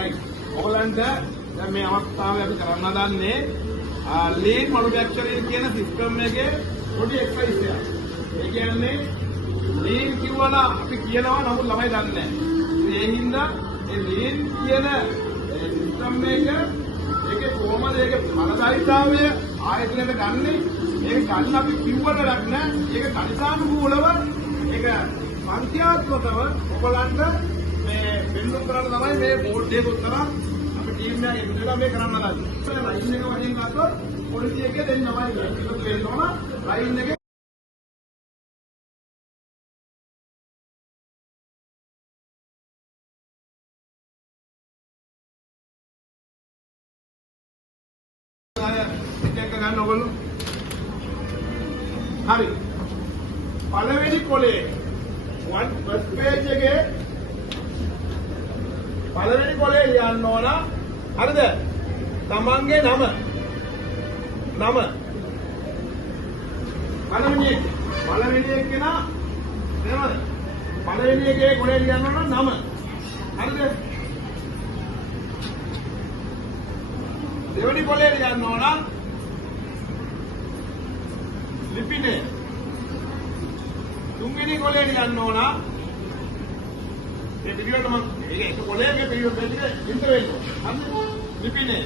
right. ඔයගලන්ට දැන් මේ අවස්ථාවේ අපි කරන්න හදන්නේ lean manufacturing කියන සිස්ටම් එකේ පොඩි එක්සර්සයිස් එකක්. ඒ කියන්නේ lean කියවලා අපි කියනවා නමුත් ළමයි දන්නේ නැහැ. ඒ හින්දා ඒ lean කියන සිස්ටම් එකේ කොහොමද ඒකේ ඵලදායීතාවය ආයතනයට ගන්නෙ? ඒක ගන්න අපි කිව්වට වැඩක් නැහැ. ඒක කනිසානුකූලව ඒක සංඛ්‍යාත්මකව ඔයගලන්ට මේ වෙන්නුම් කරන්න තමයි මේ බෝඩ් එක උත්තර අපි ටීම් එකේ ඉඳලා මේ කරන්න හදන්නේ. ලයින් එක වශයෙන් ගත්තොත් පොලිසිය එකේ දෙන්නමයි ඒක වෙන්න ඕන. ලයින් එකේ එක ගන්න ඕගොල්ලෝ. හරි. පළවෙනි කොලේ first page එකේ පළවෙනි කොලේ ලියන්න ඕන. හරිද? තමන්ගේ නම. පළවෙනි එකේ නා නේද? පළවෙනි එකේ කොලේ ලියන්න ඕන නම. හරිද? දෙවෙනි කොලේ ලියන්න ඕන ලිපිනේ. තුන්වෙනි කොලේ ලියන්න ඕන මේ පිළිවෙලට මම ඒක කොලේගේ පිළිවෙලට ඉන්ටර් වෙන්න ඕන. ලිපිනේ.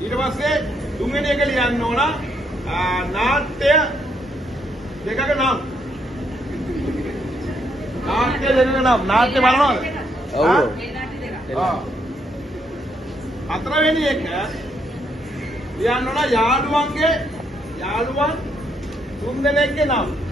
ඊට පස්සේ තුන්වෙනි එක ලියන්න ඕන නාට්‍ය දෙකක නම්. නාට්‍ය දෙකක නම්. නාට්‍ය බලනවද? ඔව්. හතරවෙනි එක ලියන්න ඕන යාළුවන් තුන් දෙනෙක්ගේ නම්.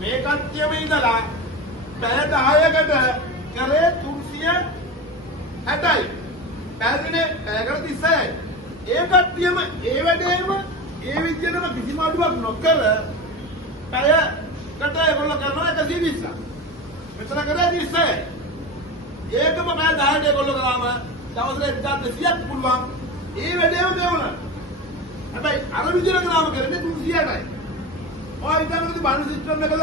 මේ කට්ටියම ඉඳලා පැය 10කට කරේ 360යි. පැයකනේ පැයකට 36යි. ඒ කට්ටියම ඒ වැඩේම ඒ විදිහටම කිසිම අඩුවක් නොකර පැයකට ඒගොල්ලෝ කරනවා 120ක්. මෙතන කරේ 36යි. ඒකම පැය 10ට ඒගොල්ලෝ කරාම දවසට 1200ක් පුළුවන්. ඒ වැඩේම දෙවුණා. හැබැයි අර විදිහට කරාම කරන්නේ 360යි. ඔය ඉතින් බාන සිස්ටම් එකද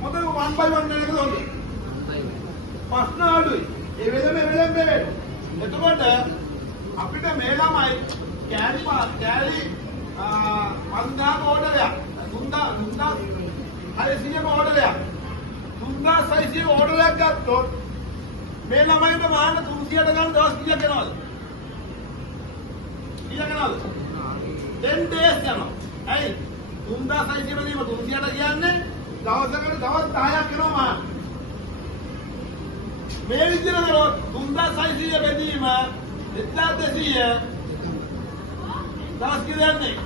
මොකද 1 by 1 එකද හොඳ ප්‍රශ්න අඩුයි ඒ වෙලෙම එතකොට අපිට මේ ළමයි කෑලි 5000 ඕඩරයක් 3600 ඕඩරයක් 3600 ඕඩරයක් ගත්තොත් මේ ළමයින්ට මාන්න 300ට ගන්න දවස් කීයක් යනවද 10 days යනවා ඇයි 3600 වලින්ම 300ට කියන්නේ දවසකට දවස් 10ක් වෙනවා මා. මේ විදිහට කරොත් 3600 බෙදීම 1200 දවස් කිලන්නේ.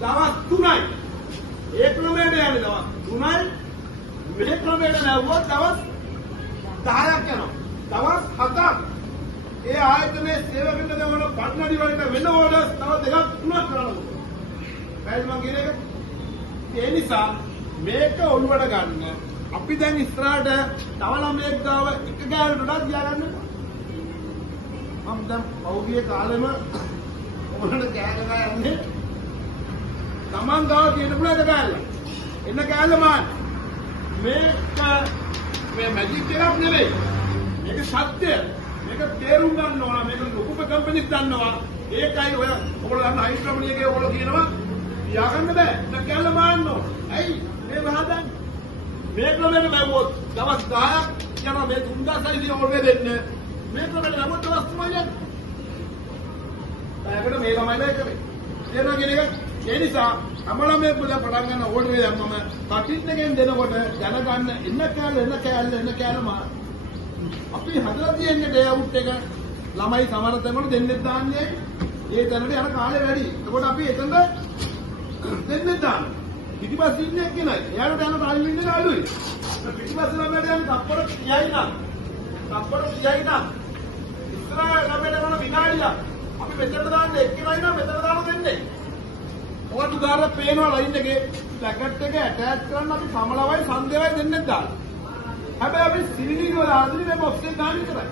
දවස් 3යි. ඒ ක්‍රමයට යන්නේ දවස් 3යි. මේ ක්‍රමයට නැවුවොත් දවස් 10ක් යනවා. දවස් 7ක් ඒ ආයතනයේ සේවකයන්ට දෙවන පට්නඩි වලට වෙන ඕඩර්ස් තව දෙකක් තුනක් කරන්න. බැරි මං කියන එක. ඒ නිසා මේක ඔළුවට ගන්න. අපි දැන් ඉස්සරහට තව ළමයෙක් ගාව එක ගෑනට වඩා තියාගන්න. මම දැන් පෞගිය කාලෙම ඔයාලට කෑගගා යන්නේ. Taman ගාව තියෙන පුළුවන් එක ගෑල්ල. එන්න ගෑල්ල මාන්න. මේක මේ මැජික් එකක් නෙවෙයි. මේක සත්‍ය. මේක තේරුම් ගන්න ඕන මේක ලොකුම කම්පැනිස් දන්නවා ඒකයි ඔය ඔයගොල්ලෝ දන්න හයිඩ්‍රොමනි එකේ ඔයගොල්ලෝ කියනවා තියාගන්න බෑ. දැන් කැල්ල මාන්න ඕන. ඇයි? මේ වහදන්. මේ ක්‍රමයට බැලුවොත් දවස් 10ක් යනවා මේ 3000යි දින ඕනේ දෙන්න. මේ ක්‍රමයට බැලුවොත් දවස් 3යි යන්නේ. ඒකට මේ ළමයි වෙයි කරේ. එනවා කියන එක ඒ නිසා අමලා මේ පුදා පටන් ගන්න ඕඩර් එක මම කටින් එකෙන් දෙනකොට දැනගන්න එන්න කෑල්ල මා අපි හදලා තියෙන්නේ ඩේ අවුට් එක ළමයි සමහර තැන්වල දෙන්නෙත් දාන්නේ ඒ තැනට යන කාලේ වැඩි. එතකොට අපි එතනද දෙන්නෙත් දාන්න. පිටිපස්ස ඉන්නේ කෙනයි. එයාට යන ටයිමින් එක අඩුයි. පිටිපස්ස ළමයට යන තප්පර 30යි නම් ඉස්සරහ ළමයට යන විනාඩියක් අපි මෙතනට දාන්න එක්කෙනයි නම් මෙතන දාන්න දෙන්නේ. ඔයාලට උදාහරණයක් පේනවා ලයින් එකේ පැකට් එක ඇටච් කරන්න අපි සමලවයි සංදේවයි දෙන්නෙත් දාන්න. හැබැයි අපි සිලින්ඩර් වල ආදිනේ මේ බොක්ස් එක දාන්න ඉතරයි.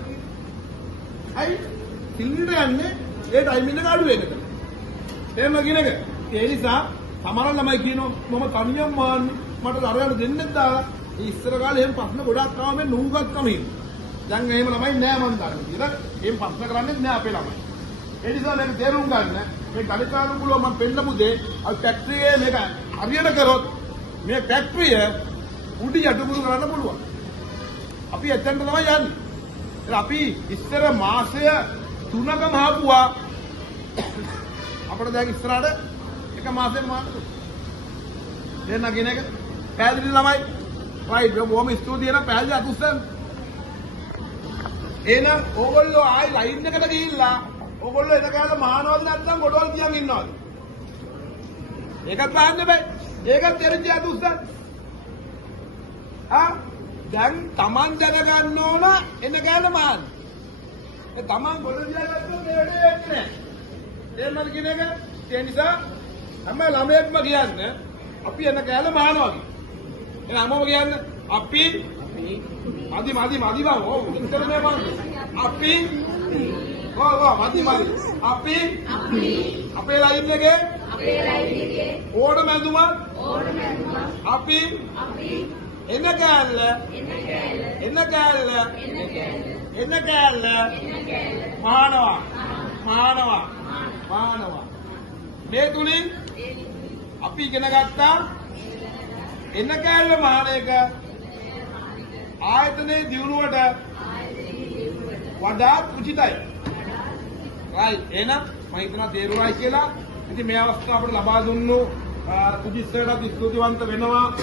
ඇයි? සිලින්ඩර් යන්නේ ඒ ටයිමින් එක අඩු වෙනකන්. එහෙම කියන එක. ඒ නිසා සමහර ළමයි කියනවා මම කණියම් මාන්නේ මට අරගෙන දෙන්නෙත් දාලා. ඒ ඉස්සර කාලේ එහෙම ප්‍රශ්න ගොඩක් ආව මේ නුගත්කම හිම. දැන් එහෙම ළමයි නෑ මන් දන්නේ. ඉතින් එහෙම ප්‍රශ්න කරන්නේ නෑ අපේ ළමයි. ඒ නිසා මේක තේරුම් ගන්න මේ ගණිතානුකූලව මම පෙන්නපු දේ අර ෆැක්ටරියේ මේක හරියට කරොත් මේ ෆැක්ටරිය උඩ යටුකුරු කරන්න පුළුවන්. අපි එතනට තමයි යන්නේ. අපි ඉස්සර මාසය 3කම ආපුවා අපිට දැන් ඉස්සරහට එක මාසෙම මානක දෙන්න කියන එක පැහැදිලි ළමයි රයිට් බොහොම ස්තුතියි න පැහැදිලි අතුස්සන් එහෙනම් ඕගොල්ලෝ ආයි ලයින් එකට ගිහිල්ලා ඕගොල්ලෝ එන කාලේ මහානවද නැත්නම් ගොඩවල් තියන් ඉන්නවද ඒකත් බලන්න බෑ ඒකත් තේරුම් ගියාද උස්සන් දැන් Taman දැනගන්න ඕන එන කාලේ මාන ඒ Taman ගොඩ තියාගත්තොත් මේ වැඩේ වෙන්නේ නැහැ එහෙමද කියන එක ඒ නිසා හැම ළමයෙක්ම කියන්නේ අපි එන කාලේ මානවා කියන එහෙනම් අම්මම කියන්නේ අපි මදි බං ඕ උත්තර මේ බං අපි මදි අපි අපේ ලයින් එකේ ඕඩ මැදුමක් අපි එන කෑල්ල මානවා මේ තුලින් අපි ඉගෙන ගත්තා එන කෑල්ල මහාන එක ආයතනයේ දියුණුවට වඩාත් උචිතයි. රයිට් එහෙනම් මම හිතනවා තේරුණායි කියලා. ඉතින් මේ අවස්ථාව අපිට ලබා දුන්නු කුජිස්සට ස්තුතිවන්ත වෙනවා.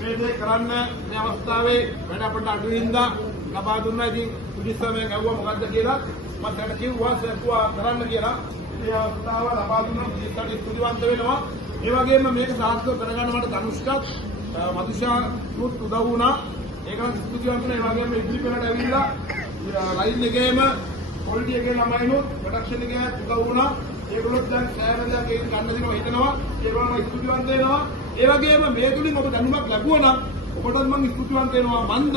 මේ දේ කරන්න මේ අවස්ථාවේ වැඩ අපිට අඩුවින්දා ලබා දුන්නා. ඉතින් කුජිස්ස මම ඇහුවා මොකද්ද කියලා. මම දැන් කිව්වා සතුවා කරන්න කියලා. මේ අවස්ථාව ලබා දුන්නා කුජිස්සට ස්තුතිවන්ත වෙනවා. ඒ වගේම මේක සාර්ථක කරගන්න මට ධනුෂ්කත් මදුෂාකුත් උදව් වුණා. ඒකත් ස්තුතිවන්ත වෙනවා. ඒ වගේම ඉදිරි පෙරට ඇවිල්ලා ලයින් එකේම ක්වොලිටි එකේ ළමයිනොත් ප්‍රොඩක්ෂන් එකේ උදව් වුණා. ඒගොල්ලෝ දැන් සෑහෙන දෙයක් ඒකෙන් ගන්න දෙනවා හිතනවා. ඒගොල්ලෝ ස්තුතිවන්ත වෙනවා. ඒ වගේම මේ තුලින් ඔබ දැනුමක් ලැබුවා නම් ඔබටත් මම ස්තුතිවන්ත වෙනවා. මන්ද